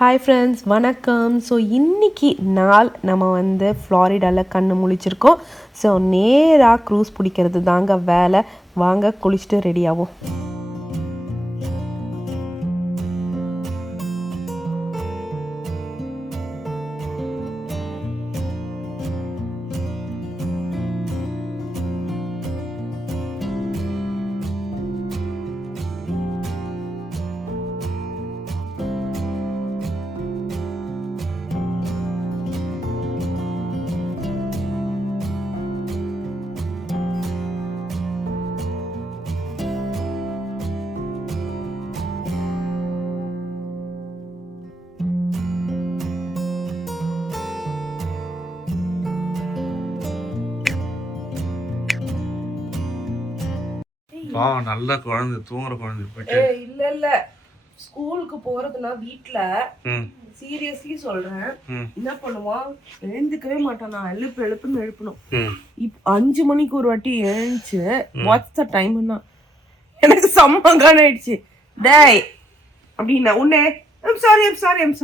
Hi friends, வணக்கம். So இன்றைக்கி நாள் நம்ம வந்து ஃப்ளாரிடாவில் கண்ணு முழிச்சிருக்கோம். ஸோ நேராக க்ரூஸ் பிடிக்கிறது தாங்க வேலை. வாங்க குளிச்சுட்டு ரெடி ஆகும். நல்ல குழந்தை தூங்குற குழந்தை இல்ல ஸ்கூலுக்கு போறதுனா வீட்டுல சீரியஸ்லி சொல்றேன், என்ன பண்ணுவான், எழுந்துக்கவே மாட்டான். நான் எழுப்புன்னு எழுப்பணும். 5 மணிக்கு ஒரு வாட்டி எழுந்துச்சு வாட்ஸ் த டைம்னா எனக்கு சம்மங்கான ஆயிடுச்சு. டேய் அப்படின்னா உன்னே ஐம்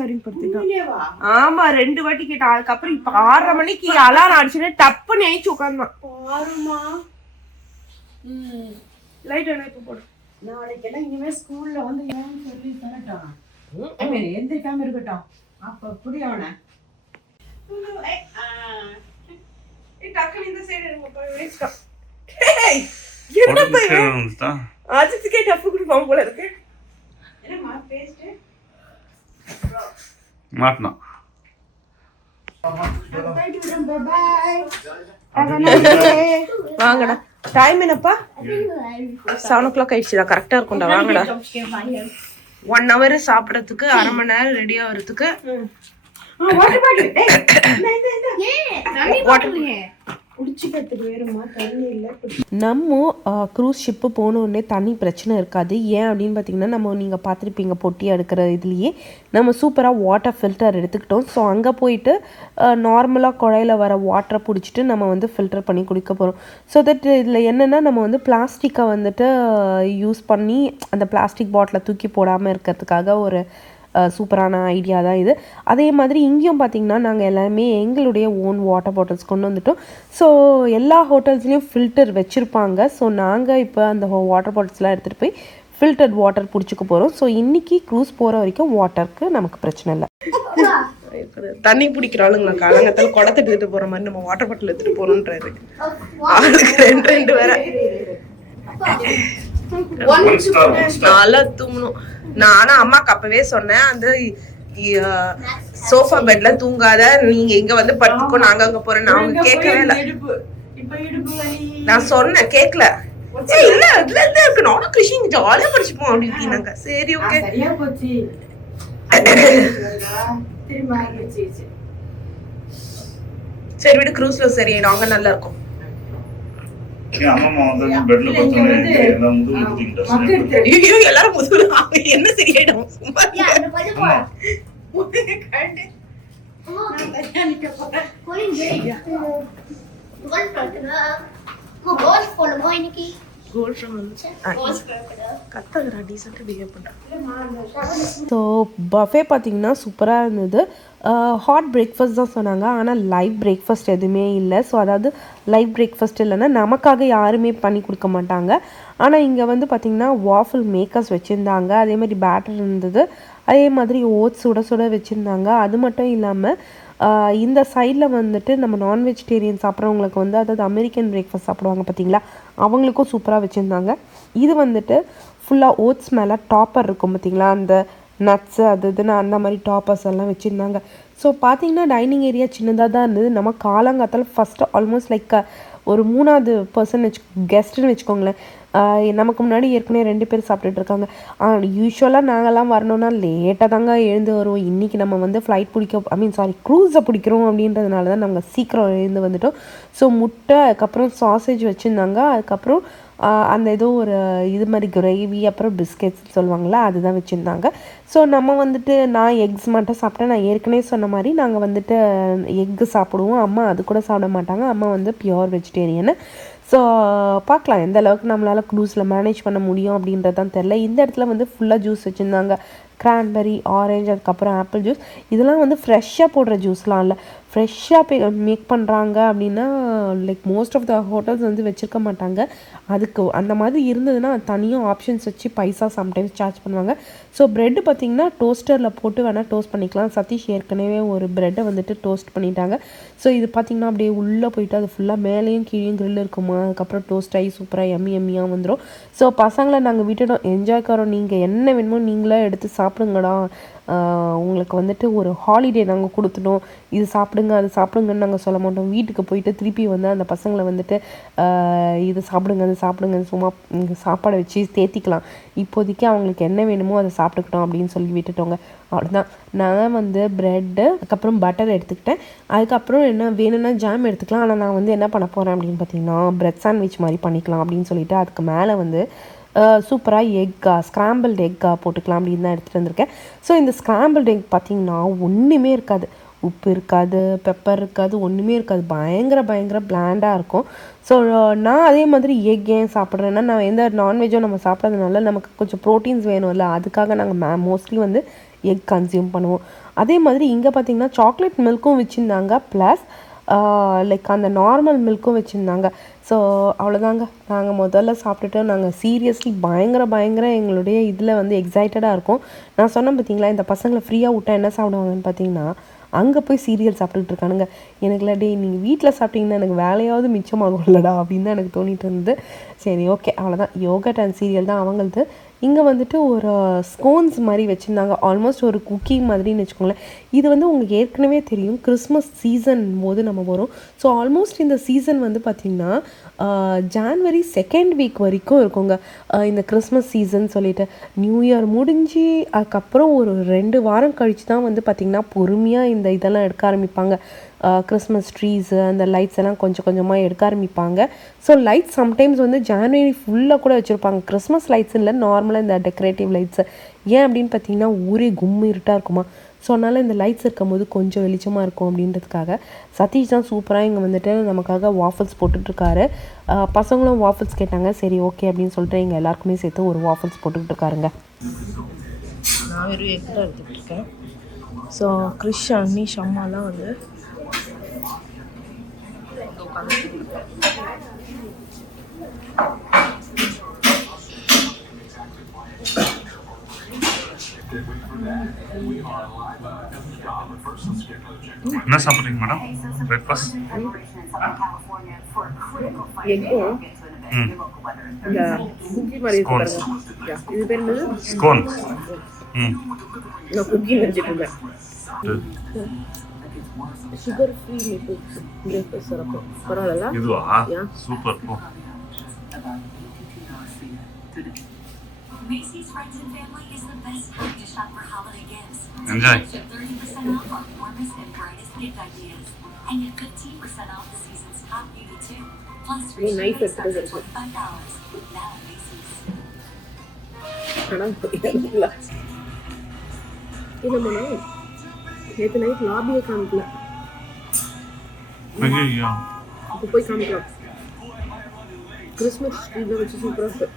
சாரி படுத்துட்டான். ஆமா 2 வாட்டி கேட்டான். அதுக்கப்புறம் இப்ப 6:30 மணிக்கு அலாரம் அடிச்சுன்னு டப்புன்னு எழுந்துச்சு உட்கார்ந்தான். லைட் என்ன இப்ப போடு. நாளைக்கெல்லாம் இனிமே ஸ்கூல்ல வந்து ஏன்னு சொல்லி தரட்டும், எந்திரிக்காம இருக்கட்டும். அப்ப புரியவன டக்குனு இந்த சைடு எடுங்க போய் வேஸ்டா. அஜித்துக்கே டப்பு கொடுப்பான் போல இருக்கு. என்னமா பேஸ்ட் மாட்டனா வாங்கடா. டைம் என்னப்பா? 7 o'clock ஆயிடுச்சுடா. கரெக்டா இருக்கும்டா. வாங்கடா. 1 hour சாப்பிடறதுக்கு, 1/2 மணி நேரம் ரெடி ஆகிறதுக்கு. நம்ம க்ரூஸ் ஷிப்பு போனோடனே தண்ணி பிரச்சனை இருக்காது. ஏன் அப்படின்னு பார்த்தீங்கன்னா, நீங்கள் பார்த்துருப்பீங்க பொட்டி எடுக்கிற இதுலேயே நம்ம சூப்பராக வாட்டர் ஃபில்டர் எடுத்துக்கிட்டோம். ஸோ அங்கே போயிட்டு நார்மலாக குழையில் வர வாட்டரை பிடிச்சிட்டு நம்ம வந்து ஃபில்டர் பண்ணி குடிக்க போகிறோம். ஸோ தட் இதில் என்னென்னா, நம்ம வந்து பிளாஸ்டிக்கை வந்துட்டு யூஸ் பண்ணி அந்த பிளாஸ்டிக் பாட்டிலை தூக்கி போடாமல் இருக்கிறதுக்காக ஒரு சூப்பரான ஐடியா தான் இது. அதே மாதிரி இங்கேயும் பார்த்திங்கன்னா, நாங்கள் எல்லாருமே எங்களுடைய ஓன் வாட்டர் பாட்டில்ஸ் கொண்டு வந்துட்டோம். ஸோ எல்லா ஹோட்டல்ஸ்லேயும் ஃபில்டர் வச்சுருப்பாங்க. ஸோ நாங்கள் இப்போ அந்த வாட்டர் பாட்டில்ஸ்லாம் எடுத்துகிட்டு போய் ஃபில்டர்ட் வாட்டர் பிடிச்சிக்க போகிறோம். ஸோ இன்றைக்கி க்ரூஸ் போகிற வரைக்கும் வாட்டருக்கு நமக்கு பிரச்சனை இல்லை. தண்ணி பிடிக்கிற ஆளுங்களா காலங்கத்தில் குடத்தை எடுத்துகிட்டு போகிற மாதிரி நம்ம வாட்டர் பாட்டில் எடுத்துகிட்டு போகணுன்றாரு. ஆளுக்கு 2 வேற நல்லா தூங்கணும். நானும் அம்மாக்கு அப்பவே சொன்னேன், அந்த சோஃபா பெட்ல தூங்காத, நீங்க இங்க வந்து படுத்துக்கோ, நாங்க அங்க போறோம். நான் அவங்க கேட்கவே இல்லை. நான் சொன்னேன், கேட்கல. இல்ல இதுல இருந்து இருக்கு, நானும் கிருஷி இங்க ஜாலியா படிச்சுப்போம் அப்படின்னாங்க. சரி ஓகே. சரி விடு, க்ரூஸ்ல சரியாயிடும், அங்க நல்லா இருக்கும். எல்லாரும் என்ன சரியாயிடும். ஸோ பஃபே பார்த்தீங்கன்னா சூப்பராக இருந்தது. ஹாட் பிரேக்ஃபாஸ்ட் தான் சொன்னாங்க, ஆனால் லைவ் பிரேக்ஃபாஸ்ட் எதுவுமே இல்லை. ஸோ அதாவது லைவ் பிரேக்ஃபாஸ்ட் இல்லைன்னா நமக்காக யாருமே பண்ணி கொடுக்க மாட்டாங்க. ஆனால் இங்கே வந்து பார்த்திங்கன்னா வாஃபிள் மேக்கர்ஸ் வச்சுருந்தாங்க, அதே மாதிரி பேட்டர் இருந்தது, அதே மாதிரி ஓட்ஸ் சுட வச்சுருந்தாங்க. அது மட்டும் இல்லாமல் இந்த சைடில் வந்துட்டு நம்ம நான் வெஜிடேரியன் சாப்பிட்றவங்களுக்கு வந்து, அதாவது அமெரிக்கன் பிரேக்ஃபாஸ்ட் சாப்பிடுவாங்க பார்த்திங்களா, அவங்களுக்கும் சூப்பராக வச்சுருந்தாங்க. இது வந்துட்டு ஃபுல்லாக ஓட்ஸ் மேலே டாப்பர் இருக்கும் பார்த்திங்களா, அந்த நட்ஸு அது இதுன்னு அந்த மாதிரி டாப்பர்ஸ் எல்லாம் வச்சுருந்தாங்க. ஸோ பார்த்திங்கன்னா டைனிங் ஏரியா சின்னதாக தான் இருந்தது. நம்ம காலங்காத்தால் ஃபஸ்ட்டு ஆல்மோஸ்ட் லைக் ஒரு 3வது பர்சன் கெஸ்ட்டுன்னு வச்சுக்கோங்களேன். நமக்கு முன்னாடி ஏற்கனவே 2 பேர் சாப்பிட்டுட்டு இருக்காங்க. யூஸ்வலாக நாங்கள்லாம் வரணுன்னா லேட்டாக தாங்க எழுந்து வருவோம். இன்றைக்கி நம்ம வந்து ஃப்ளைட் க்ரூஸை பிடிக்கிறோம் அப்படின்றதுனால தான் நாங்கள் சீக்கிரம் எழுந்து வந்துட்டோம். ஸோ முட்டை, அதுக்கப்புறம் சாசேஜ் வச்சுருந்தாங்க, அதுக்கப்புறம் அந்த ஏதோ ஒரு இது மாதிரி கிரேவி, அப்புறம் பிஸ்கெட்ஸ் சொல்லுவாங்களா, அதுதான் வச்சுருந்தாங்க. ஸோ நம்ம வந்துட்டு நான் எக்ஸ் மட்டும் சாப்பிட்டேன். நான் ஏற்கனவே சொன்ன மாதிரி நாங்கள் வந்துட்டு எக்கு சாப்பிடுவோம். அம்மா அது கூட சாப்பிட மாட்டாங்க. அம்மா வந்து பியோர் வெஜிடேரியனு. ஸோ பார்க்கலாம் எந்த அளவுக்கு நம்மளால் க்ரூஸில் மேனேஜ் பண்ண முடியும் அப்படின்றதான் தெரில. இந்த இடத்துல வந்து ஃபுல்லாக ஜூஸ் வச்சுருந்தாங்க. கிரான்பெரி, ஆரஞ்சு, அதுக்கப்புறம் ஆப்பிள் ஜூஸ். இதெல்லாம் வந்து ஃப்ரெஷ்ஷாக போடுற ஜூஸ்லாம் இல்லை, ஃப்ரெஷ்ஷாக மேக் பண்ணுறாங்க அப்படின்னா like most of the hotels வந்து வச்சுருக்க மாட்டாங்க. அதுக்கு அந்த மாதிரி இருந்ததுன்னா தனியாக ஆப்ஷன்ஸ் வச்சு பைசா சம்டைம்ஸ் சார்ஜ் பண்ணுவாங்க. ஸோ ப்ரெட்டு பார்த்திங்கன்னா டோஸ்டரில் போட்டு வேணால் டோஸ்ட் பண்ணிக்கலாம். சதீஷ் ஏற்கனவே ஒரு ப்ரெட்டை வந்துட்டு டோஸ்ட் பண்ணிட்டாங்க. ஸோ இது பார்த்திங்கன்னா அப்படியே உள்ளே போயிட்டு அது ஃபுல்லாக மேலேயும் கீழேயும் கிரில் இருக்குமா, அதுக்கப்புறம் டோஸ்ட் ஆகி சூப்பராக எம்மியாக வந்துடும். ஸோ பசங்களை நாங்கள் விட்டுட்டோம், என்ஜாய் கரோம், நீங்கள் என்ன வேணுமோ நீங்களே எடுத்து சாப்பிடுங்கடா, உங்களுக்கு வந்துட்டு ஒரு ஹாலிடே நாங்கள் கொடுத்துட்டோம், இது சாப்பிடுங்க அது சாப்பிடுங்கன்னு நாங்கள் சொல்ல மாட்டோம். வீட்டுக்கு போயிட்டு திருப்பி வந்து அந்த பசங்களை வந்துட்டு இது சாப்பிடுங்க அது சாப்பிடுங்கன்னு சும்மா சாப்பாடை வச்சு தேத்திக்கலாம். இப்போதைக்கு அவங்களுக்கு என்ன வேணுமோ அதை சாப்பிட்டுக்கிட்டோம் அப்படின்னு சொல்லி விட்டுட்டோங்க. அவ்வளோதான். நான் வந்து ப்ரெட்டு அதுக்கப்புறம் பட்டர் எடுத்துக்கிட்டேன். அதுக்கப்புறம் என்ன வேணும்னா ஜாம் எடுத்துக்கலாம். ஆனால் நான் வந்து என்ன பண்ண போகிறேன் அப்படின்னு பார்த்தீங்கன்னா ப்ரெட் சாண்ட்விச் மாதிரி பண்ணிக்கலாம் அப்படின்னு சொல்லிட்டு அதுக்கு மேலே வந்து சூப்பராக ஸ்க்ராம்பிள்டு எக்கா போட்டுக்கலாம் அப்படின்னு தான் எடுத்துகிட்டு வந்திருக்கேன். ஸோ இந்த ஸ்க்ராம்பிள்டு எக் பார்த்திங்கன்னா ஒன்றுமே இருக்காது, உப்பு இருக்காது, பெப்பர் இருக்காது, ஒன்றுமே இருக்காது, பயங்கர பிளாண்டாக இருக்கும். ஸோ நான் அதே மாதிரி எக் ஏன் சாப்பிட்றேன்னா, நான் எந்த நான்வெஜ்ஜோ நம்ம சாப்பிட்றதுனால நமக்கு கொஞ்சம் ப்ரோட்டீன்ஸ் வேணும்ல, அதுக்காக நாங்கள் மோஸ்ட்லி வந்து எக் கன்சியூம் பண்ணுவோம். அதே மாதிரி இங்கே பார்த்திங்கன்னா சாக்லேட் மில்க்கும் வச்சுருந்தாங்க, ப்ளஸ் லைக் அந்த நார்மல் மில்க்கும் வச்சுருந்தாங்க. ஸோ அவ்வளோதாங்க. நாங்கள் முதல்ல சாப்பிட்டுட்டு நாங்கள் சீரியஸ்லி பயங்கர எங்களுடைய இதில் வந்து எக்ஸைட்டடாக இருக்கும். நான் சொன்னேன் பார்த்தீங்களா, இந்த பசங்களை ஃப்ரீயாக விட்டால் என்ன சாப்பிடுவாங்கன்னு பார்த்தீங்கன்னா அங்கே போய் சீரியல் சாப்பிட்டுட்டு இருக்கானுங்க. எனக்குல டே நீங்கள் வீட்டில் சாப்பிட்டீங்கன்னா எனக்கு வேலையாவது மிச்சமாகும் இல்லைடா அப்படின்னு தான் எனக்கு தோணிட்டு இருந்தது. சரி ஓகே, அவ்வளோதான். யோகட் அண்ட் சீரியல் தான் அவங்களது. இங்கே வந்துட்டு ஒரு ஸ்கோன்ஸ் மாதிரி வச்சுருந்தாங்க, ஆல்மோஸ்ட் ஒரு குக்கி மாதிரின்னு வச்சுக்கோங்களேன். இது வந்து உங்களுக்கு ஏற்கனவே தெரியும், கிறிஸ்மஸ் சீசன் போது நம்ம வரும். ஸோ ஆல்மோஸ்ட் இந்த சீசன் வந்து பார்த்திங்கன்னா ஜான்வரி 2nd வீக் வரைக்கும் இருக்குங்க இந்த கிறிஸ்மஸ் சீசன் சொல்லிட்டு. நியூ இயர் முடிஞ்சு அதுக்கப்புறம் ஒரு 2 வாரம் கழித்து தான் வந்து பார்த்திங்கன்னா பொறுமையாக இந்த இதெல்லாம் எடுக்க ஆரம்பிப்பாங்க. கிறிஸ்மஸ் ட்ரீஸு அந்த லைட்ஸ் எல்லாம் கொஞ்சம் கொஞ்சமாக எடுக்க ஆரம்பிப்பாங்க. ஸோ லைட்ஸ் சம்டைம்ஸ் வந்து ஜான்வரி ஃபுல்லாக கூட வச்சுருப்பாங்க. கிறிஸ்மஸ் லைட்ஸ் இல்லை, நார்மலாக இந்த டெக்கரேட்டிவ் லைட்ஸு. ஏன் அப்படின்னு பார்த்தீங்கன்னா ஊரே கும்மு இருட்டாக இருக்குமா. ஸோ அதனால் இந்த லைட்ஸ் இருக்கும்போது கொஞ்சம் வெளிச்சமாக இருக்கும் அப்படின்றதுக்காக சதீஷ் தான் சூப்பராக இங்கே வந்துட்டு நமக்காக வாஃபல்ஸ் போட்டுட்ருக்காரு. பசங்களும் வாஃபல்ஸ் கேட்டாங்க, சரி ஓகே அப்படின்னு சொல்லிட்டு எங்கள் எல்லாருக்குமே சேர்த்து ஒரு வாஃபல்ஸ் போட்டுக்கிட்டு இருக்காருங்க. நான் வெறும் எக் தான் எடுத்துகிட்டு இருக்கேன். ஸோ கிறிஷ் அண்ணி ஷம்மாலாம் வந்து என்ன சாப்பிட்றீங்க மேடம்? பிரேக்ஃபாஸ்ட் எக்கும் இந்த குக்கி மாதிரி ஸ்கோன்ஸ். இது பேர் என்னது? ஸ்கோன். நான் குக்கி நினச்சிட்டு இருந்தேன். சுகர் ஃப்ரீ பிரேக்ஃபாஸ்ட் இருக்கும், பரவாயில்ல. இதுவா? சூப்பர். போ. Macy's Friends and Family is the best time to shop for holiday gifts. Enjoy. Get 30% off our warmest and brightest gift ideas, and get 15% off the season's top beauty too. Plus free shipping starts at $25. Now at Macy's. இல்லைம்மா, நேற்று night லாபியை காமிக்கல, ஐயோ, இப்போ போய் காமிக்கலாம். Christmas ட்ரீல வச்சு சூப்பராக இருக்கு.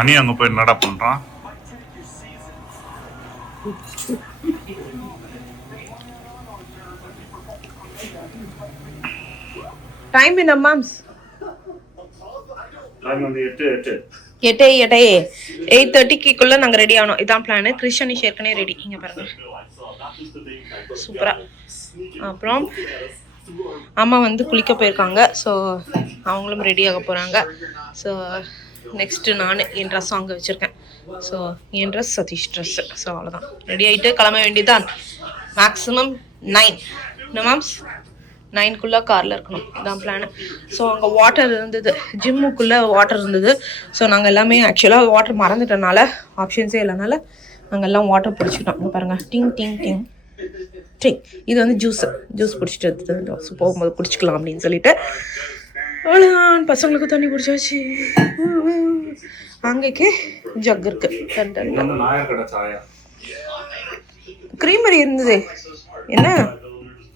அனி அங்கே போய் என்னடா பண்ணுறான்? டைம் என்ன மாம்ஸ்? டைம் வந்து 8. 8:30 நாங்கள் ரெடி ஆனோம். இதான் பிளானு. கிறிஸ்டியனிஷ் ஏற்கனவே ரெடி, இங்கே பாருங்க சூப்பராக. அப்புறம் அம்மா வந்து குளிக்க போயிருக்காங்க. ஸோ அவங்களும் ரெடி ஆக போகிறாங்க. ஸோ நெக்ஸ்ட்டு நான் என் ட்ரெஸ் அங்கே வச்சுருக்கேன். ஸோ என் ட்ரெஸ் சதீஷ் ட்ரெஸ்ஸு. ஸோ அவ்வளோதான், ரெடி ஆகிட்டு கிளம்ப வேண்டியதான். மேக்ஸிமம் 9 என்ன மேம்ஸ் 9க்குள்ளே காரில் இருக்கணும், இதான் பிளானு. ஸோ அங்கே வாட்டர் இருந்தது, ஜிம்முக்குள்ளே வாட்டர் இருந்தது. ஸோ நாங்கள் எல்லாமே ஆக்சுவலாக வாட்டர் மறந்துட்டனால ஆப்ஷன்ஸே இல்லைனால நாங்கள் எல்லாம் வாட்டர் பிடிச்சிக்கிட்டோம். இங்கே பாருங்கள், டிங் டிங் டிங் டிங். இது வந்து ஜூஸ் பிடிச்சிட்டு எடுத்துட்டு ஸோ போகும்போது குடிச்சிக்கலாம் அப்படின்னு சொல்லிட்டு அவ்வளோதான். பசங்களுக்கு தண்ணி பிடிச்சாச்சு. அங்கேக்கே ஜக் இருக்கு, க்ரீமரி இருந்தது. என்ன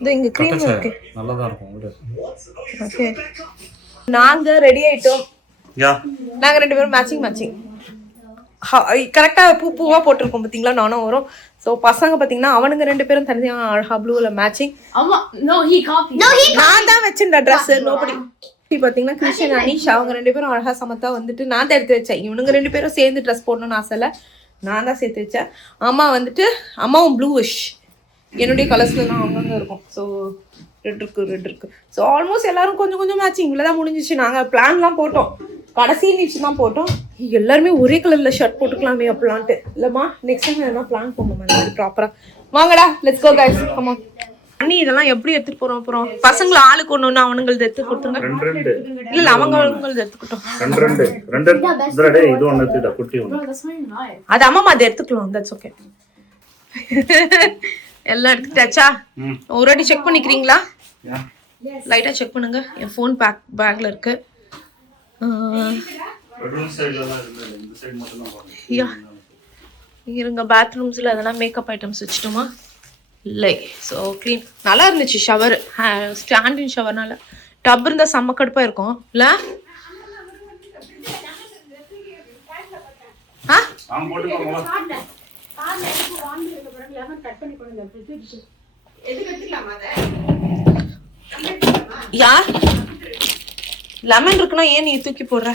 இது இங்க க்ரீம் இருக்கு. நல்லா தான் இருக்கும் விடு. ஓகே நாங்க ரெடி ஆயிட்டோம். யா நாங்க 2 பேரும் மேட்சிங் கரெக்டா பூவா போட்டிருக்கோம் பாத்தீங்களா, நானும் வரும். ஸோ பசங்க பாத்தீங்கன்னா அவனுங்க 2 பேரும் தனியா அழகா ப்ளூல மேட்சிங். நான் தான் வச்சிருந்தேன் ட்ரெஸ். நோபடி பாத்தீங்கன்னா கிருஷ்ணன் அனிஷா அவங்க 2 பேரும் அழகா சமத்தா வந்துட்டு நான் தான் எடுத்து வச்சேன். இவனுங்க 2 பேரும் சேர்ந்து ட்ரெஸ் போடணும்னு ஆசைல நான் தான் சேர்த்து வச்சேன். அம்மா வந்துட்டு அம்மாவும் ப்ளூவிஷ், என்னுடைய கலர்ஸ்ல தான் அவங்கங்க இருக்கும். ஸோ ரெட் இருக்கு. ஸோ ஆல்மோஸ்ட் எல்லாரும் கொஞ்சம் மேட்சிங் இவ்வளோதான் முடிஞ்சிச்சு. நாங்கள் பிளான்லாம் போட்டோம், கடைசி நிச்சு தான் போட்டோம். எல்லாருமே ஒரே கலர்ல ஷர்ட் போட்டுக்கலாமே அப்படிலான்ட்டு. இல்லம்மா நெக்ஸ்ட் டைம் எதனா பிளான் பண்ணுவோம் அந்த மாதிரி ப்ராப்பரா. வாங்கடா let's go guys come on. அண்ணி இதெல்லாம் எப்படி எடுத்துட்டு போறோம்? அப்புறம் பசங்களை ஆளுக்கு ஒண்ணு அவனுங்களுக்கு எடுத்து கொடுத்துருங்க. 2 இல்ல அவங்களுக்கு எடுத்துக்கிட்டோம். 2 இது ஒண்ணு எடுத்துடா குட்டி ஒண்ணு. அது அம்மா அதை எடுத்துக்கலாம். That's okay. எல்லாம் எடுத்துட்டாச்சா? ஒரு வாட்டி செக் பண்ணிக்கிறீங்களா? லைட்டா செக் பண்ணுங்க. என் ஃபோன் பேக்ல இருக்கு. இருங்க பாத்ரூம்ஸ்ல அதெல்லாம் மேக்கப் ஐட்டம்ஸ் வச்சுட்டோமா? இல்லை. ஸோ க்ளீன் நல்லா இருந்துச்சு. ஷவர் ஸ்டாண்டின் ஷவர்னால டப் இருந்தால் செம்ம கடுப்பாக இருக்கும் இல்லை? யார் லெமன் இருக்குன்னா ஏன் நீ தூக்கி போடுற?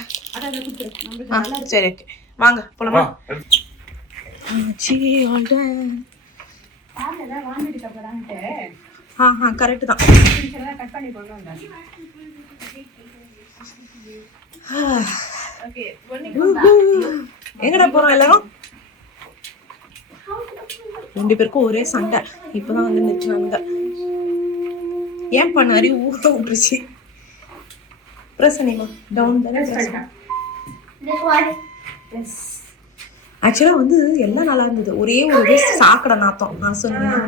சரி ஓகே வாங்க போலாமா? கரெக்ட் தான். எங்கடா போறோம் எல்லாரும்? 2 பேருக்கும் ஒரே சண்டை. இப்பதான் வந்து நிறுத்தினாங்க. ஏன் பண்ணாரி ஊட்ட விட்டுருச்சு. பிரசனிமா டவுன் தானே. ஆக்சுவலா வந்து எல்லாம் நல்லா இருந்தது. ஒரே ஒரு சாக்கடை நாத்தம். நான் சொன்னேன்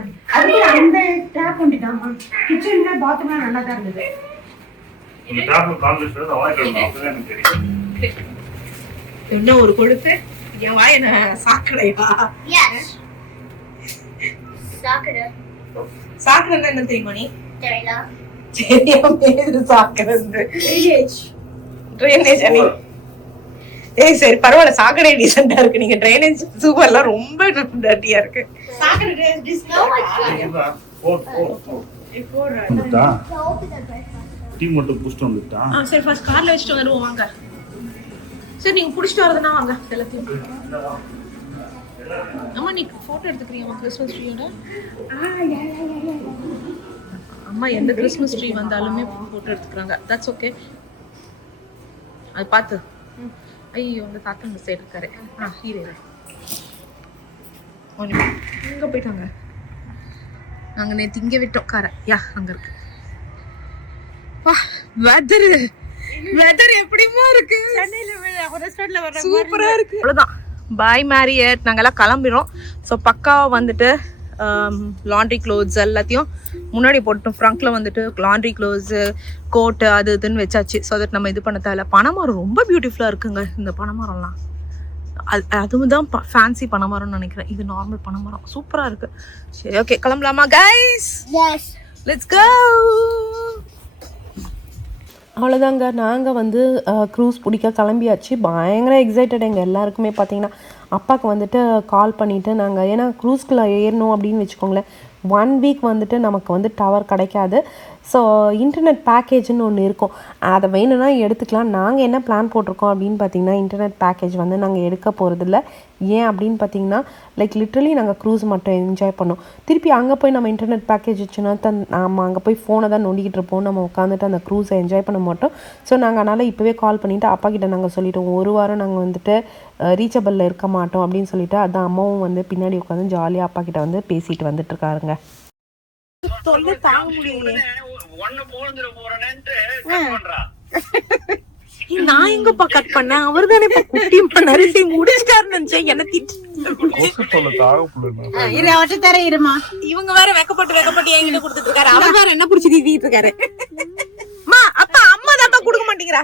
அந்த டேப் பண்ணிட்டாமா. கிச்சன்ல பாத்ரூம்ல நல்லா தான் இருந்தது. இந்த டேப்ல கான்செப்ட் அவாய்ட் பண்ணனும். அப்பதான் எனக்கு தெரியும். என்ன ஒரு கொழுப்பு என் வாய் என்ன சாக்கடையா? எஸ் சாக்கடை. சாக்கடைன்னா என்ன தெரியுமா நீ? தெரியல. தெரியாம சாக்கடை ட்ரைனேஜ் அணி. ஏய் சரி பரவாயில்ல, சாக்கடை டீசெண்டா இருக்கு. நீங்க ட்ரைனேஜ் சூப்பர்லாம் ரொம்ப டர்ட்டியா இருக்கு. சாக்கடை டீ மட்டும் புஷ்ட் வந்துட்டா. சரி ஃபர்ஸ்ட் கார்ல வச்சிட்டு வந்துடுவோம் வாங்க. சரி நீங்க புடிச்சிட்டு வரதுனா வாங்க எல்லாத்தையும். அம்மா நீ போட்டோ எடுத்துக்கறியா கிறிஸ்மஸ் ட்ரீயோட? அம்மா எந்த கிறிஸ்மஸ் ட்ரீ வந்தாலுமே போட்டோ எடுத்துக்கறாங்க. That's okay. அது பாத்து. ஐயோ அந்த தாத்தா அந்த சைடு இருக்காரு. ஹீரோ எங்க போயிட்டாங்க? நாங்க நேத்து இங்க விட்டோம் காரை. யா அங்க இருக்கு. வா வெதர் எப்படிமா இருக்கு? சென்னையில வர சூப்பரா இருக்கு. அவ்வளவுதான் பாய் மேரியட். நாங்கெல்லாம் கிளம்பிடுறோம். ஸோ பக்காவாக வந்துட்டு லாண்ட்ரி க்ளோத்ஸ் எல்லாத்தையும் முன்னாடி போட்டோம். ஃப்ரண்ட்ல வந்துட்டு லாண்ட்ரி க்ளோத்ஸு கோட்டு அது இதுன்னு வச்சாச்சு. ஸோ தட் நம்ம இது பண்ண தேவையில்ல. பனைமரம் ரொம்ப பியூட்டிஃபுல்லாக இருக்குங்க. இந்த பனைமரம்லாம் அதுவும் தான் ஃபேன்சி பனைமரம்னு நினைக்கிறேன். இது நார்மல் பனைமரம் சூப்பராக இருக்கு. சரி ஓகே கிளம்பலாமா கைஸ்? Yes let's go. அவ்வளோதாங்க. நாங்கள் வந்து க்ரூஸ் பிடிக்க கிளம்பியாச்சு. பயங்கர எக்ஸைட்டட் எங்கள் எல்லாருக்குமே. பார்த்தீங்கன்னா அப்பாவுக்கு வந்துட்டு கால் பண்ணிவிட்டு நாங்கள் ஏன்னா க்ரூஸ்குள்ளே ஏறணும் அப்படின்னு வச்சுக்கோங்களேன் 1 வீக் வந்துட்டு நமக்கு வந்து டவர் கிடைக்காது. ஸோ இன்டர்நெட் பேக்கேஜ்னு ஒன்று இருக்கும். அதை வேணும்னா எடுத்துக்கலாம். நாங்கள் என்ன பிளான் போட்டிருக்கோம் அப்படின்னு பார்த்தீங்கன்னா இன்டர்நெட் பேக்கேஜ் வந்து நாங்கள் எடுக்க போகிறதில்ல. ஏன் அப்படின்னு பார்த்தீங்கன்னா லிட்ரலி நாங்கள் க்ரூஸ் மட்டும் என்ஜாய் பண்ணோம். திருப்பி அங்கே போய் நம்ம இன்டர்நெட் பேக்கேஜ் வச்சுன்னா நம்ம அங்கே போய் ஃபோனை தான் நோண்டிக்கிட்டு இருப்போம். நம்ம உட்காந்துட்டு அந்த க்ரூஸை என்ஜாய் பண்ண மாட்டோம். ஸோ நாங்கள் அதனால் இப்போவே கால் பண்ணிவிட்டு அப்பா கிட்ட நாங்கள் சொல்லிட்டோம் 1 வாரம் நாங்கள் வந்துட்டு ரீச்சபிளில் இருக்க மாட்டோம் அப்படின்னு சொல்லிட்டு. அதான் அம்மாவும் வந்து பின்னாடி உட்காந்து ஜாலியாக அப்பா கிட்ட வந்து பேசிட்டு வந்துட்டு இருக்காருங்க. தாங்க முடியல. நான் எங்கப்பா கட் பண்ணேன்? அவர் தானே குட்டி பண்ணாரு. முடிச்சிட்டாருன்னு நினைச்சேன். என்ன இருமா இவங்க வேற வெக்கப்பட்டு என்கிட்ட கொடுத்துட்டு இருக்காரு. அவர் வேற என்ன புடிச்சு தீட்டிட்டு இருக்காரு. அப்பா அம்மா தான்ப்பா கொடுக்க மாட்டேங்கிறா.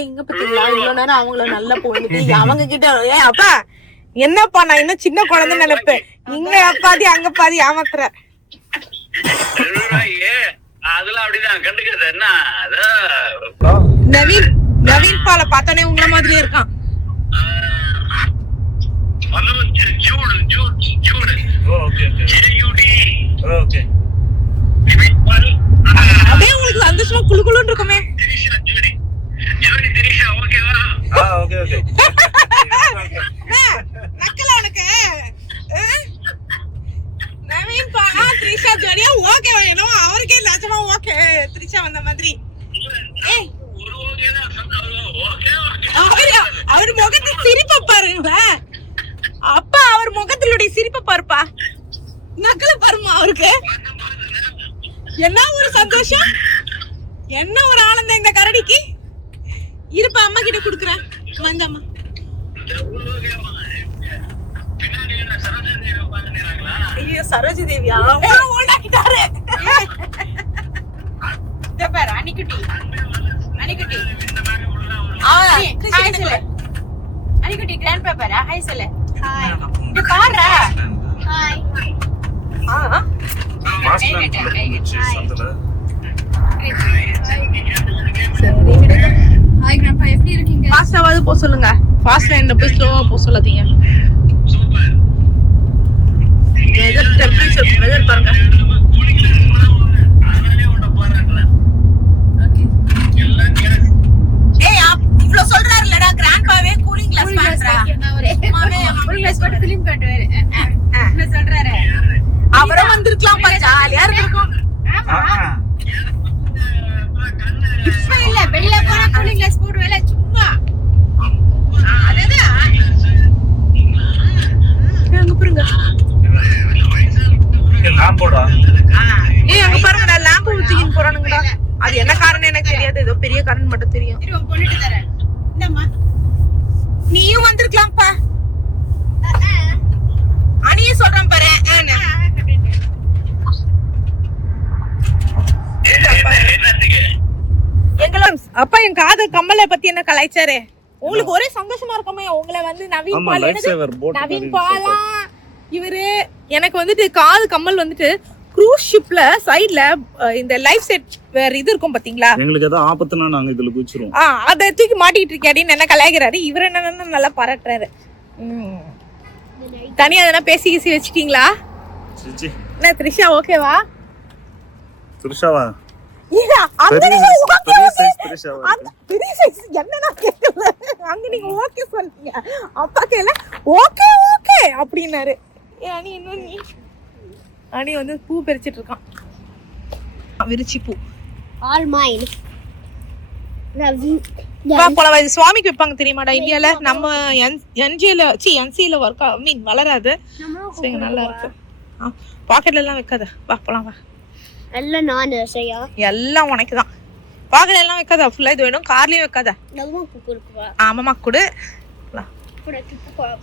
எங்க பத்தீங்களா இவ்வளவு நேரம் அவங்கள நல்லா போயிட்டு அவங்க கிட்ட அப்பா என்னப்பா நான் இன்னும் சின்ன குழந்தை நினைப்பேன், இங்க பாதி அங்க பாதி ஏமாத்துற. அதெல்லாம் அப்படிதான் கண்டுக்கிறது என்ன. நவீன் நவீன் பால பார்த்தானே உங்களை மாதிரியே இருக்கான். அப்படியே உங்களுக்கு சந்தோஷமா குளுகுளுன்னு இருக்குமே. நக்கல உனக்கு நவீன் பாலா த்ரிஷா ஜோடியா ஓகே வேணும். அவருக்கே லட்சமா ஓகே த்ரிஷா வந்த மாதிரி. அவர் முகத்தில் சிரிப்பை பாருங்க. அப்பா அவர் முகத்திலுடைய சிரிப்பை பாருப்பா. நக்கல பாருமா அவருக்கு. என்ன ஒரு சந்தோஷம், என்ன ஒரு ஆனந்தம் இந்த கரடிக்கு. இருப்பா அம்மா கிட்ட குடுக்குறேன். மந்தம்மா ஐயோ சரோஜி தேவியா ஓடாக்கிட்டாரு. பாரு அணிக்குட்டி அணிக்குட்டி அணிக்குட்டி கிராண்ட் பேப்பரா. ஹாய் சொல்லு. ஹாய் இங்க பாருடா. ஹாய் ஹாய் கிராண்ட்பா, எப்படி இருக்கீங்க? ஃபாஸ்டாவது போக சொல்லுங்க. ஃபாஸ்டா என்ன போய் ஸ்லோவா போக சொல்லாதீங்க. வெதர் டெம்பரேச்சர் வெதர் பாருங்க. ஏய் இவ்ளோ சொல்றாருலடா கிராண்ட்பாவே கூலிங் கிளாஸ் பண்றா. மாமே கூலிங் கிளாஸ் போட்டு ஃபிலிம் காட்டுவாரு. என்ன சொல்றாரு? அவரே வந்திருக்கலாம் பா, ஜாலியா இருக்கும். இப்ப இல்ல, வெளிய போனா கூலிங் கிளாஸ் போடுவேல சும்மா. அதேதான் அங்க பாருங்க. லாம்போடா. ஏய் அங்க பாருங்கடா, லாம்பு ஊத்திக்கின்னு போறானுங்கடா. அது என்ன காரணம் எனக்கு தெரியாது, ஏதோ பெரிய காரணம் மட்டும் தெரியும். பொண்ணுட்டு தரேன். இந்தம்மா நீயும் வந்திருக்கலாம்ப்பா. அணியே சொல்றான் பாரு. எங்களோட அப்பா என் காது கம்மலை பத்தி என்ன கலாய்ச்சாரு. உங்களுக்கு ஒரே சந்தோஷமா இருக்குமே. உங்களை வந்து நவீன் பாலா நவீன் பாலா இவரு எனக்கு வந்துட்டு காது கம்மல் வந்துட்டு க்ரூஸ் ஷிப்ல சைடுல இந்த லைஃப் செட் வேற இது இருக்கும் பாத்தீங்களா. எங்களுக்கு ஏதாவது ஆபத்துனா நாங்க இதுல குதிச்சிருவோம். அதை தூக்கி மாட்டிட்டு இருக்கேன்னு என்ன கலாய்க்கிறாரு. இவர் என்ன நல்லா பரட்டுறாரு. தனியா எதனா பேசி கீசி வச்சுட்டீங்களா? என்ன த்ரிஷா ஓகேவா? த்ரிஷாவா? அங்க நீங்க ஓகே சொல்றீங்க, அப்பா கேல ஓகே ஓகே அப்படின்னாரு. அணி இன்னும் நீ அணி வந்து பூ பறிச்சிட்டு இருக்கான். விரிச்சி பூ ஆல் மைன். போல இது சுவாமிக்கு வைப்பாங்க தெரியுமாடா இந்தியால. நம்ம என்சில ஒர்க் மீன் வளராது. நல்லா இருக்கு. பாக்கெட்ல எல்லாம் வைக்காத. வா போலாம் வா. எல்லாம் நானே செய்யா. எல்லாம் உனக்கு தான். பாக்கெட்ல எல்லாம் வைக்காத. ஃபுல்லா இது வேணும். கார்லயும் வைக்காத. ஆமாமா குடு.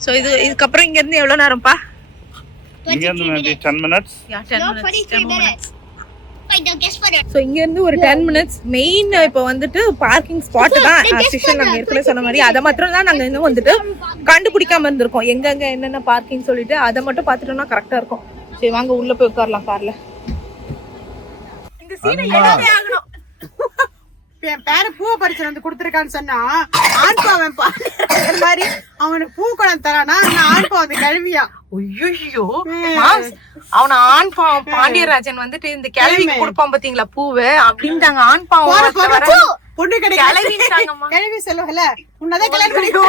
சோ இதுக்கப்புறம் இங்க இருந்து எவ்வளவு நேரம்ப்பா? இங்க இருந்து 10 minutes. 10 minutes. சோ இங்க இருந்து ஒரு 10 minutes. மெயின் இப்போ வந்துட்டு பார்க்கிங் ஸ்பாட் தான். ஸ்டேஷன் நாங்க ஏற்கனவே சொன்ன மாதிரி அதை மாத்திரம் தான் நாங்க இன்னும் வந்துட்டு கண்டுபிடிக்காம இருந்திருக்கோம். எங்கெங்க என்னென்ன பார்க்கிங் சொல்லிட்டு அதை மட்டும் பாத்துட்டோம்னா கரெக்டா இருக்கும். சரி வாங்க உள்ள போய் உட்காரலாம் கார்ல. இந்த சீனை எல்லாமே ஆகணும். என் பேர பூவை பறிச்சு வந்து கொடுத்துருக்கான்னு சொன்னா ஆண்பாவன் மாதிரி அவனுக்கு பூ குடம் தரானா ஆண்பா வந்து கழுவியா. ஐயோ அவன ஆண் பாவம் பாண்டியராஜன் வந்துட்டு இந்த கிழவிக்கு கொடுப்பான் பாத்தீங்களா பூவு அப்படின்ட்டாங்க. ஆண் பாவம் பொண்ணு கிடைக்கும் கிழவி சொல்லுவல உன்னதான் கல்யாணம் பண்ணிக்கோ.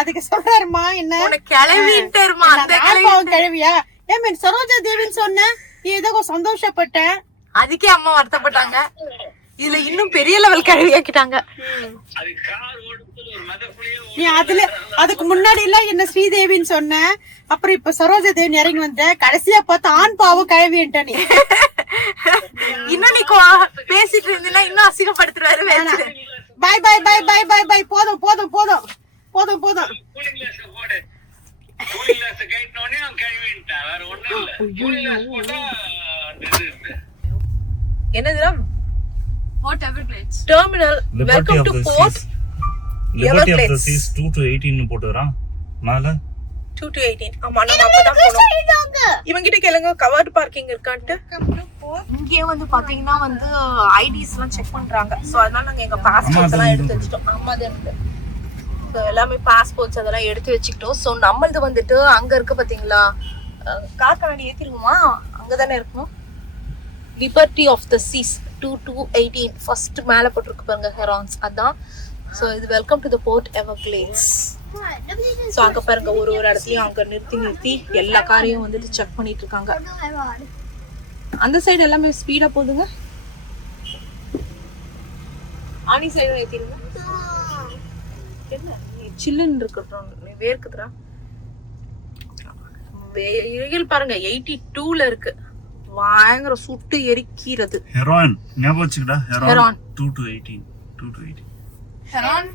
அதுக்கு சொல்றாருமா என்ன கிழவின்ட்டுமா அந்த ஆண்பாவம் கிழவியா. ஏன் சரோஜா தேவின்னு சொன்ன ஏதோ சந்தோஷப்பட்டேன். அதுக்கே அம்மா வருத்தப்பட்டாங்க. இதுல இன்னும் பெரிய லெவல் கிழவி ஆக்கிட்டாங்க. நீ அதுக்கு முன்னாடி எல்லாம் என்ன ஸ்ரீதேவின்னு சொன்ன. அப்புறம் இப்ப சரோஜா தேவி இறங்கி வந்த. கடைசியா பார்த்தா ஆண் பாவம் கிழவின்ட்ட நீ. இன்னும் நீ பேசிட்டு இருந்தீங்கன்னா இன்னும் அசிங்கப்படுத்துறாரு. பாய் பாய் பாய் பாய் பாய் பாய். போதும் போதும் போதும் போதும் போதும். என்னதுடா? Port Everglades Terminal. Welcome to Port Liberty of the Seas 2 to 18 போட்டுறான். மேல 2 to 18. ஆமா நம்ம அப்பதான் போனோம். இவங்கிட்ட கேளுங்க கவர்ட் பார்க்கிங் இருக்கான்ட்டு. இங்கே வந்து பாத்தீங்கன்னா வந்து ஐடிஸ்லாம் செக் பண்றாங்க. சோ அதனால நாங்க எங்க பாஸ்போர்ட்ஸ் எல்லாம் எடுத்து வச்சிட்டோம். அம்மாதேந்து சோ எல்லாமே பாஸ்போர்ட்ஸ் அதெல்லாம் எடுத்து வச்சுக்கிட்டோம். சோ நம்மளது வந்துட்டு அங்க இருக்கு பாத்தீங்களா, கார் கண்ணாடி ஏத்திருக்குமா, அங்கதானே இருக்கும். Liberty of the seas 2 to 18 first மேல போட்டுருக்கு பாருங்க, ஹெரான்ஸ் அதான். சோ இது welcome to the Port Everglades. So அங்க பாருங்க ஒரு இடத்துலயும் அங்க நிறுத்தி எல்லா காரையும் வந்துட்டு செக் பண்ணிட்டு இருக்காங்க. அந்த சைடு எல்லாமே ஸ்பீடா போகுதுங்க. ஆனி சைடு ஏத்திருங்க. என்ன சில்லுன்னு இருக்கட்டும், வேர்க்குதுடா. வெயில் பாருங்க 82ல இருக்கு, பயங்கர சுட்டு எரிக்கிறது. ஹெரான் ஞாபகம் வச்சுக்கடா. Heron 2 to 18. 2 to 18. ஹெரான்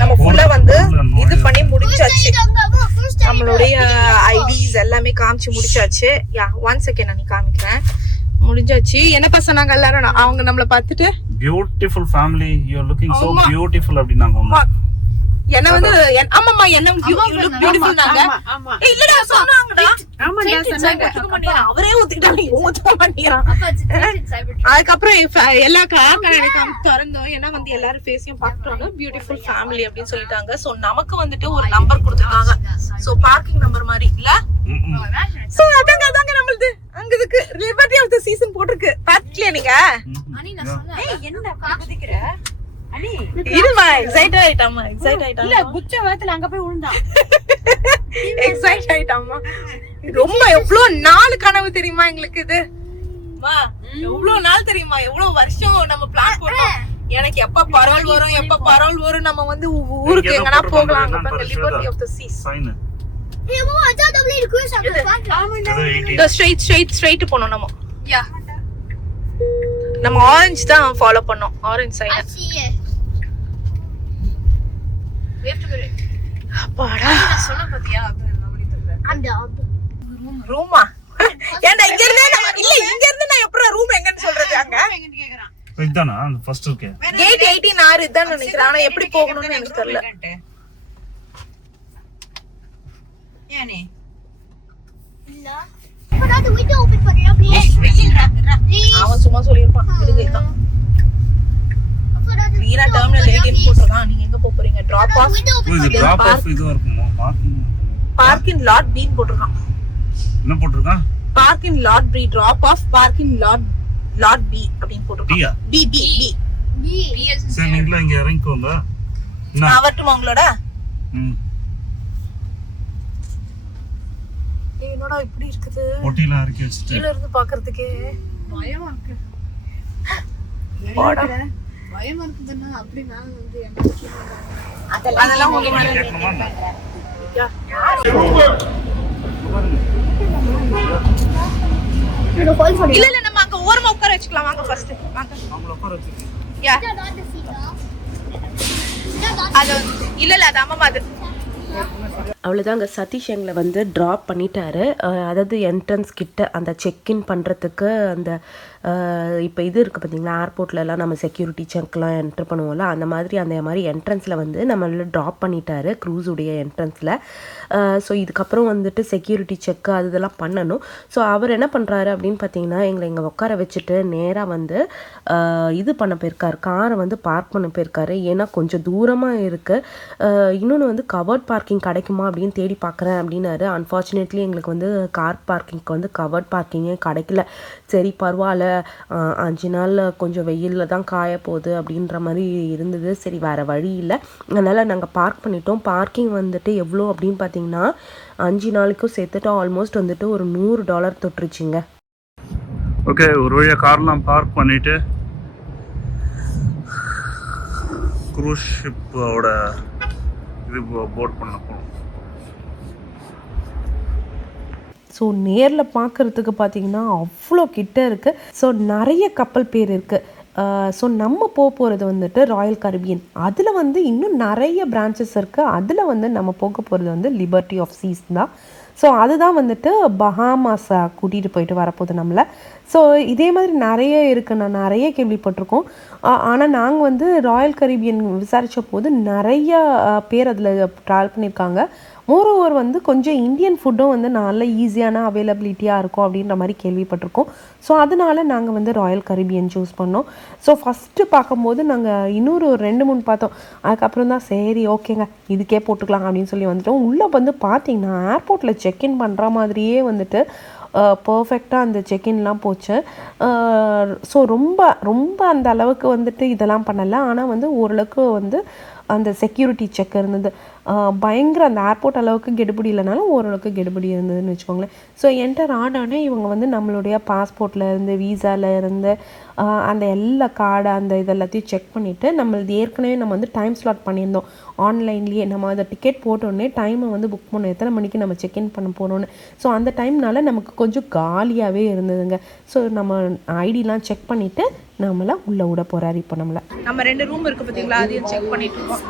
நம்ம ஃபுல்லா வந்து இது பண்ணி முடிச்சாச்சு. நம்மளுடைய ஐடிஸ் எல்லாமே காமிச்சு முடிச்சாச்சு. யா 1 செகண்ட் நான் காமிக்கிறேன். முடிஞ்சாச்சு. என்ன சொன்னாங்க எல்லாரும், அவங்க நம்மள பார்த்துட்டு beautiful family, you are looking so beautiful அப்படினாங்க. என்ன வந்து ஆமாமா என்ன பியூட்டிஃபுல் நாங்க. இல்லடா சொன்னாங்கடா. ஆமாடா சொன்னாங்க. அவரே ஊத்திட்டாங்க, ஊத்த மாட்டேங்கறான். அதுக்கப்புறம் எல்லா கண்ணாடி திறந்தோம். ஏன்னா வந்து எல்லாரும் ஃபேஸையும் பார்த்துட்டாங்க. பியூட்டிஃபுல் ஃபேமிலி அப்படின்னு சொல்லிட்டாங்க. சோ நமக்கு வந்துட்டு ஒரு நம்பர் கொடுத்துருக்காங்க. சோ பார்க்கிங் நம்பர் மாதிரி இல்ல. சோ அதாங்க நம்மளுது அங்க இருக்கு. லிபர்ட்டி ஆஃப் தி சீசன் போட்டுருக்கு. பாத்துக்கலையா நீங்க? என்ன பாத்துக்கிற இருமா, எக்ஸைட் ஆயிட்டாமா. இல்ல குச்ச வேத்துல அங்க போய் விழுந்தான். எக்ஸைட் ஆயிட்டாமா. ரொம்ப எவ்வளவு நாள் கனவு தெரியுமா எங்களுக்கு இது. எவ்வளவு நாள் தெரியுமா, எவ்வளவு வருஷம் நம்ம பிளான் போட்டோம். எனக்கு எப்ப பரோல் வரும் நம்ம வந்து ஊருக்கு எங்கனா போகலாம். Liberty of the Seas straight போனோம் நம்ம. யா நம்ம ஆரஞ்சு தான் ஃபாலோ பண்ணோம். ஆரஞ்சு சைடு அப்பாடா சொன்ன பாத்தியா. ரூமா ஏன்டா இங்க இருந்து நான் எப்பற ரூம் எங்கன்னு சொல்றது. அங்க இதானா அந்த ஃபர்ஸ்ட் ஓகே கேட் 18 இதான் நினைக்கிறேன். ஆனா எப்படி போகணும்னு எனக்கு தெரியல. ஏனே இல்ல இப்போதான் விண்டோ ஓபன் பண்ணியா ப்ளீஸ். அவன் சும்மா சொல்லிருப்பான். இதுக்கு வீரா டெர்மினல் 18 போட்டுருக்கான். நீங்க எங்க போறீங்க? Drop off. இது டிராப் ஆஃப் இது இருக்குமா? பார்க்கிங் லாட் பி போட்டுருக்கான். என்ன போட்டுருக்கான்? Parking lot B, drop off parking lot B அப்படினு போட்டுருக்கான். பி சரி நீங்க இங்க இறங்கிக்கோங்க. நான் வரட்டுமா உங்களோட? என்னடா இப்படி இருக்குது, பொட்டில இறக்கி வச்சிட்டு கீழ இருந்து பார்க்கிறதுக்கே பயமா இருக்கு. பயமா இருக்குதுன்னா அப்படி நான் வந்து அதெல்லாம் இல்ல நம்ம அங்க ஓரமா உட்கார வச்சுக்கலாம். வாங்க ஃபர்ஸ்ட் வாங்க. நம்மள உட்கார வச்சிருக்கீங்க. யா அது இல்ல அது அம்மா மாதிரி. அவ்வளோதாங்க. சதீஷ் எங்களை வந்து ட்ராப் பண்ணிட்டாரு. அதாவது என்ட்ரன்ஸ் கிட்ட அந்த செக்இன் பண்ணுறதுக்கு அந்த இப்போ இது இருக்குது பார்த்தீங்களா, ஏர்போர்ட்லலாம் நம்ம செக்யூரிட்டி செக்லாம் என்ட்ரு பண்ணுவோம்ல, அந்த மாதிரி என்ட்ரன்ஸில் வந்து நம்மள ட்ராப் பண்ணிட்டாரு, க்ரூஸுடைய என்ட்ரன்ஸில். ஸோ இதுக்கப்புறம் வந்துட்டு செக்யூரிட்டி செக்கு அது இதெல்லாம் பண்ணணும். ஸோ அவர் என்ன பண்ணுறாரு அப்படின்னு பார்த்தீங்கன்னா, எங்களை இங்கே உட்கார வச்சுட்டு நேராக வந்து இது பண்ண போயிருக்காரு, காரை வந்து பார்க் பண்ண போயிருக்காரு. ஏன்னா கொஞ்சம் தூரமாக இருக்குது. இன்னொன்று வந்து கவர்ட் பார்க்கிங் கிடைக்குமா அப்படின்னு தேடி பார்க்குறேன் அப்படின்னாரு. அன்ஃபார்ச்சுனேட்லி எங்களுக்கு வந்து கார் பார்க்கிங்க்கு வந்து கவர்ட் பார்க்கிங்கே கிடைக்கல. சரி பரவாயில்ல, 5 நாள் கொஞ்சம் வெயிலில் தான் காய போகுது அப்படின்ற மாதிரி இருந்தது. சரி வேறு வழி இல்லை, அதனால் நாங்கள் பார்க் பண்ணிட்டோம். பார்க்கிங் வந்துட்டு எவ்வளோ அப்படின்னு பார்த்தீங்கன்னா 5 நாளைக்கும் சேர்த்துட்டு ஆல்மோஸ்ட் வந்துட்டு ஒரு $100 தொட்டுருச்சுங்க. ஓகே, ஒரு வழியாக கார்லாம் பார்க் பண்ணிவிட்டு க்ரூஸ் ஷிப்போட இது போட் பண்ண போகணும். ஸோ நேரில் பார்க்குறதுக்கு பார்த்தீங்கன்னா அவ்வளோ கிட்ட இருக்குது. ஸோ நிறைய கப்பல் பேர் இருக்குது. ஸோ நம்ம போகிறது வந்துட்டு ராயல் கரிபியன். அதில் வந்து இன்னும் நிறைய பிரான்ச்சஸ் இருக்குது. அதில் வந்து நம்ம போக போகிறது வந்து லிபர்ட்டி ஆஃப் சீஸ் தான். ஸோ அதுதான் வந்துட்டு பஹாமாஸ் கூட்டிகிட்டு போயிட்டு வரப்போகுது நம்மளை. ஸோ இதே மாதிரி நிறைய இருக்குது, நான் நிறைய கேள்விப்பட்டிருக்கோம். ஆனால் நாங்கள் வந்து ராயல் கரீபியன் விசாரித்த போது நிறைய பேர் அதில் ட்ராவல் பண்ணியிருக்காங்க. மோரோவர் வந்து கொஞ்சம் இந்தியன் ஃபுட்டும் வந்து நல்ல ஈஸியான அவைலபிலிட்டியாக இருக்கும் அப்படின்ற மாதிரி கேள்விப்பட்டிருக்கோம். ஸோ அதனால நாங்கள் வந்து ராயல் கரீபியன் சூஸ் பண்ணோம். ஸோ ஃபஸ்ட்டு பார்க்கும்போது நாங்கள் இன்னொரு 2-3 பார்த்தோம். அதுக்கப்புறம் தான் சரி ஓகேங்க இதுக்கே போட்டுக்கலாம் அப்படின்னு சொல்லி வந்துட்டோம். உள்ளே வந்து பார்த்திங்கன்னா ஏர்போர்ட்டில் செக்இன் பண்ணுற மாதிரியே வந்துட்டு பர்ஃபெக்டாக அந்த செக்இன்லாம் போச்சு. ஸோ ரொம்ப ரொம்ப அந்த அளவுக்கு வந்துட்டு இதெல்லாம் பண்ணலை. ஆனால் வந்து ஓரளவுக்கு வந்து அந்த செக்யூரிட்டி செக் இருந்தது. பயங்கர அந்த ஏர்போர்ட் அளவுக்கு கெடுபிடி இல்லைனாலும் ஓரளவுக்கு கெடுபிடி இருந்ததுன்னு வச்சுக்கோங்களேன். ஸோ என்டர் ஆனோடனே இவங்க வந்து நம்மளுடைய பாஸ்போர்ட்டில் இருந்து வீசாவில் இருந்து அந்த எல்லா கார்டு அந்த இதெல்லாத்தையும் செக் பண்ணிவிட்டு நம்மளது ஏற்கனவே நம்ம வந்து டைம் ஸ்லாட் பண்ணியிருந்தோம் ஆன்லைன்லேயே. நம்ம அதை டிக்கெட் போட்டோடனே டைமை வந்து புக் பண்ணோம் எத்தனை மணிக்கு நம்ம செக்இன் பண்ண போகிறோன்னு. ஸோ அந்த டைம்னால நமக்கு கொஞ்சம் காலியாகவே இருந்ததுங்க. ஸோ நம்ம ஐடிலாம் செக் பண்ணிவிட்டு நம்மளை உள்ளே விட போகிறாரு. இப்போ நம்ம 2 ரூம் இருக்குது பார்த்தீங்களா, அதையும் செக் பண்ணிட்டு இருக்கோம்.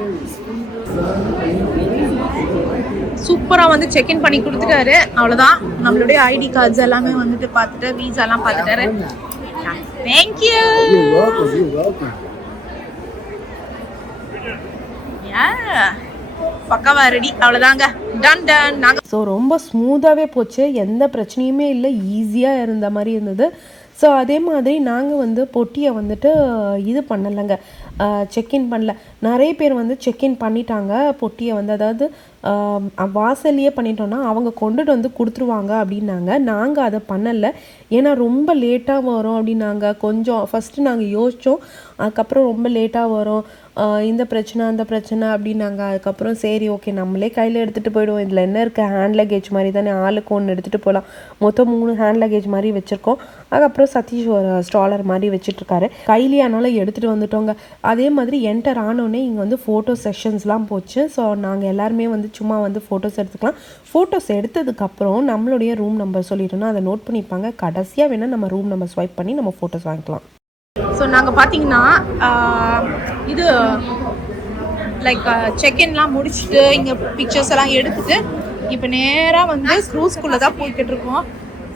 சூப்பராக வந்து செக்இன் பண்ணி கொடுத்துட்டாரு. அவ்வளோதான், நம்மளுடைய ஐடி கார்ட்ஸ் எல்லாமே வந்துட்டு பார்த்துட்டு வீசாலாம் பார்த்துட்டாரு. தேங்க்யூ. பக்காவா ரெடி, அவ்வளோதாங்க, டன் டன். நாங்கள் ஸோ ரொம்ப ஸ்மூத்தாகவே போச்சு, எந்த பிரச்சனையுமே இல்லை, ஈஸியாக இருந்த மாதிரி இருந்தது. ஸோ அதே மாதிரி நாங்கள் வந்து பொட்டியை வந்துட்டு இது பண்ணலைங்க, செக்இன் பண்ணல. நிறைய பேர் வந்து செக்இன் பண்ணிட்டாங்க பொட்டியை வந்து, அதாவது வாசல்லையே பண்ணிட்டோன்னா அவங்க கொண்டுட்டு வந்து கொடுத்துருவாங்க அப்படின்னாங்க. நாங்கள் அதை பண்ணலை, ஏன்னா ரொம்ப லேட்டாக வரும் அப்படின்னாங்க. கொஞ்சம் ஃபஸ்ட்டு நாங்கள் யோசித்தோம், அதுக்கப்புறம் ரொம்ப லேட்டாக வரும், இந்த பிரச்சனை அந்த பிரச்சனை அப்படின்னாங்க. அதுக்கப்புறம் சரி ஓகே நம்மளே கையில் எடுத்துகிட்டு போயிடுவோம், இதில் என்ன இருக்குது, ஹேண்ட் லக்கேஜ் மாதிரி தானே, ஆளுக்கு ஒன்று எடுத்துகிட்டு போகலாம். மொத்தம் 3 ஹேண்ட் லக்கேஜ் மாதிரி வச்சுருக்கோம். அதுக்கப்புறம் சதீஷ் ஒரு ஸ்டாலர் மாதிரி வச்சுட்ருக்காரு, கையிலே ஆனாலும் எடுத்துகிட்டு வந்துட்டோங்க. அதே மாதிரி என்டர் ஆனோடனே இங்கே வந்து ஃபோட்டோ செஷன்ஸ்லாம் போச்சு. ஸோ நாங்கள் எல்லாருமே வந்து சும்மா வந்து ஃபோட்டோஸ் எடுத்துக்கலாம். ஃபோட்டோஸ் எடுத்ததுக்கப்புறம் நம்மளுடைய ரூம் நம்பர் சொல்லிட்டோன்னா அதை நோட் பண்ணிப்பாங்க. கடைசியாக வேணால் நம்ம ரூம் நம்பர் ஸ்வைப் பண்ணி நம்ம ஃபோட்டோஸ் வாங்கிக்கலாம். ஸோ நாங்கள் பார்த்தீங்கன்னா இது லைக் செக்இன்லாம் முடிச்சுட்டு இங்கே பிக்சர்ஸ் எல்லாம் எடுத்துகிட்டு இப்போ நேராக வந்து க்ரூஸ்குள்ளே தான் போய்கிட்டு இருக்கோம்.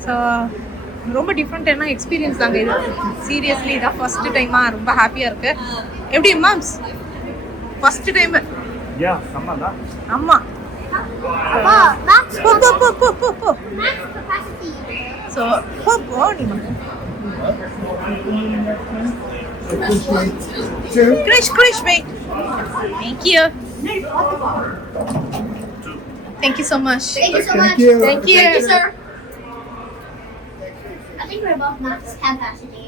ஸோ ரொம்ப டிஃப்ரெண்ட்டான எக்ஸ்பீரியன்ஸ் தாங்க இது. சீரியஸ்லி இதான் ஃபஸ்ட்டு டைமாக, ரொம்ப ஹாப்பியாக இருக்குது. எப்படி மேம்ஸ் ஃபஸ்ட்டு டைமு? ஆமாம். ஸோ போ நீ Krish, wait. Thank you. Thank you so much. Thank you so much. Thank you. Thank you, sir. I think we're above max capacity.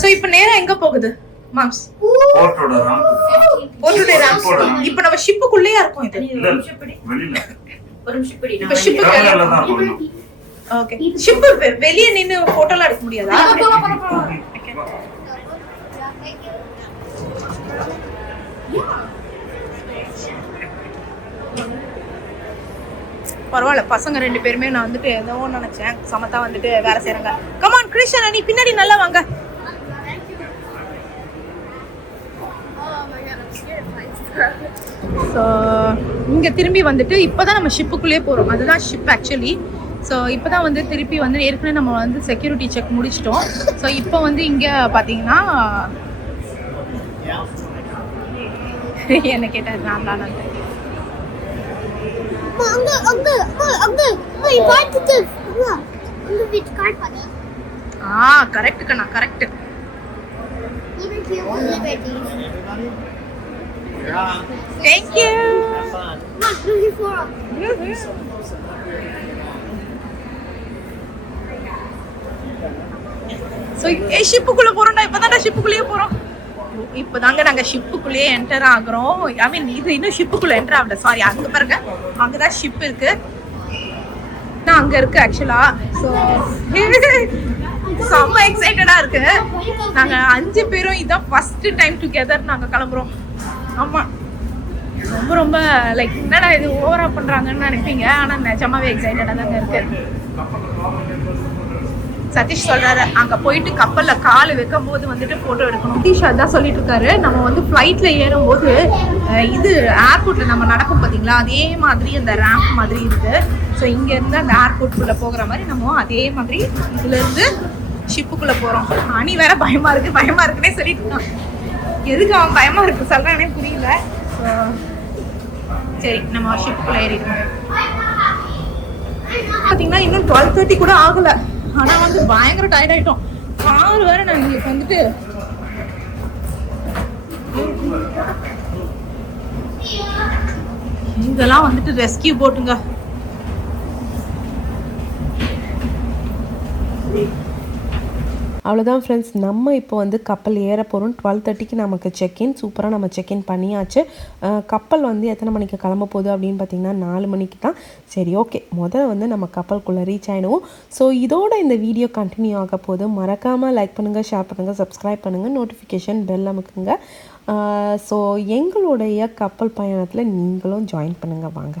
So இப்போ நேரா எங்க போகுது மாம்ஸ்? போர்ட்டோட ராம். போர்ட்டோட ராம். இப்போ நம்ம ஷிப்புக்குள்ளேயே இருக்கோம் இது. வெளியில. ஒரு நிமிஷம் பிடி. இப்போ ஷிப்புக்கு கேமரால தான் போறோம். ஓகே. ஷிப்பு வெளிய நின்னு போட்டோலாம் எடுக்க முடியாதா? பரவாயில்ல, பசங்க 2 பேருமே நான் வந்துட்டு ஏதோ நினைச்சேன், சமத்தா வந்துட்டு வேலை செய்யறாங்க. கமான் கிருஷ்ணா, நீ பின்னாடி நல்லா வாங்க. ஸோ இங்கே திரும்பி வந்துட்டு இப்போ தான் நம்ம ஷிப்புக்குள்ளேயே போகிறோம். அதுதான் ஷிப் ஆக்சுவலி. ஸோ இப்போ தான் வந்து திருப்பி வந்து ஏற்கனவே நம்ம வந்து செக்யூரிட்டி செக் முடிச்சிட்டோம். ஸோ இப்போ வந்து இங்கே பார்த்தீங்கன்னா என்ன கேட்டார், நான் தான் கரெக்ட் கண்ணா, கரெக்ட். Thank you. So ஷிப்புக்குள்ள போறோம்டா. இப்பதான்டா ஷிப்புக்குள்ளேயே போறோம். இப்பதாங்க நாங்க ஷிப்புக்குள்ளேயே என்டர் ஆகுறோம். ஐ மீன் இது இன்னும் ஷிப்புக்குள்ள என்டர் ஆகல, சாரி. அங்க பாருங்க, அங்கதான் ஷிப் இருக்கு, நான் அங்க இருக்கு ஆக்சுவலா. ஸோ செம்ம எக்ஸைட்டடா இருக்கு. நாங்க 5 பேரும் இதான் ஃபர்ஸ்ட் டைம் டுகெதர் நாங்க கிளம்புறோம். ஆமா, ரொம்ப ரொம்ப லைக் என்னடா இது ஓவரா பண்றாங்கன்னு நினைப்பீங்க, ஆனா நிஜமாவே எக்ஸைட்டடா தாங்க இருக்கு. சதீஷ் சொல்றாரு அங்க போயிட்டு கப்பல்ல கால் வைக்கும் போது வந்துட்டு போட்டோ எடுக்கணும். சதீஷ் அதான் சொல்லிட்டு இருக்காரு, நம்ம வந்து ஃப்ளைட்ல ஏறும்போது இது ஏர்போர்ட்ல நம்ம நடக்கும் பாத்தீங்களா, அதே மாதிரி அந்த ரேம்ப் மாதிரி இருக்கு. ஸோ இங்க இருந்து அந்த ஏர்போர்ட்டுக்குள்ள போகிற மாதிரி நம்ம அதே மாதிரி இதுல இருந்து ஷிப்புக்குள்ள போறோம். அணி வேற பயமா இருக்குன்னே சொல்லிட்டு இருக்கான். எதுக்கு அவன் பயமா இருக்கு சொல்றானே புரியல. சரி நம்ம ஷிப்புக்குள்ள ஏறிடுவோம். பாத்தீங்கன்னா இன்னும் 12:30 கூட ஆகல, ஆனா வந்து பயங்கர டயர்ட் ஆயிட்டோம். கார் வேற நாங்க இங்க வந்துட்டு இதெல்லாம் வந்துட்டு ரெஸ்கியூ போட்டுங்க. அவ்வளோதான் ஃப்ரெண்ட்ஸ், நம்ம இப்போ வந்து கப்பல் ஏற போகிறோம். 12:30க்கு நமக்கு செக்இன். சூப்பராக நம்ம செக்இன் பண்ணியாச்சு. கப்பல் வந்து எத்தனை மணிக்கு கிளம்ப போகுது அப்படின்னு பார்த்தீங்கன்னா 4 மணிக்கு தான். சரி ஓகே, முதல்ல வந்து நம்ம கப்பலுக்குள்ளே ரீச் ஆகிடுவோம். ஸோ இதோட இந்த வீடியோ கண்டினியூ ஆக போது. மறக்காமல் லைக் பண்ணுங்கள், ஷேர் பண்ணுங்கள், சப்ஸ்கிரைப் பண்ணுங்கள், நோட்டிஃபிகேஷன் பெல் அமுக்குங்க. ஸோ எங்களுடைய கப்பல் பயணத்தில் நீங்களும் ஜாயின் பண்ணுங்கள் வாங்க.